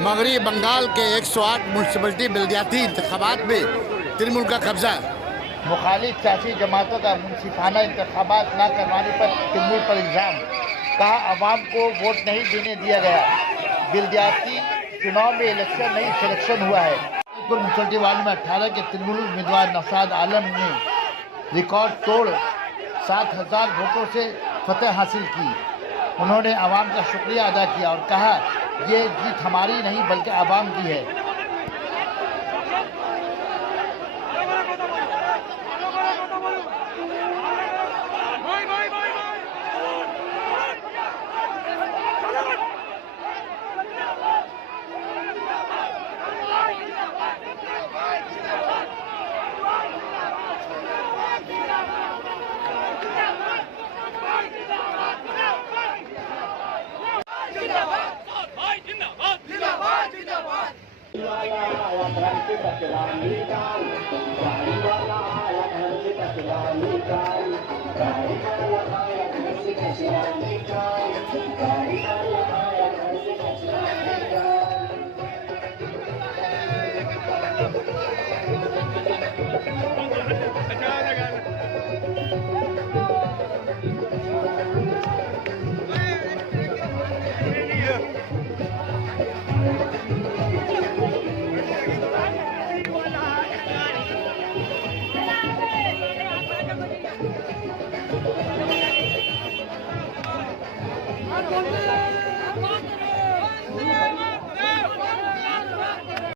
मगरबी बंगाल के 108 म्यूनसिपलिटी बल्दियाती इंतखाबात में तृणमूल का कब्जा। मुखालिफ सियासी जमातों का मुनसिफाना इंतखाबात न करवाने पर तृणमूल पर इल्ज़ाम। कहा अवाम को वोट नहीं देने दिया गया। बल्दियाती चुनाव में इलेक्शन नहीं सिलेक्शन हुआ है। म्यूनसिपलिटी वार्ड में 18 के तृणमूल उम्मीदवार नौशाद आलम ने रिकॉर्ड तोड़ 7,000 वोटों से फतह हासिल की। उन्होंने आवाम का शुक्रिया अदा किया और कहा ये जीत हमारी नहीं बल्कि आवाम की है।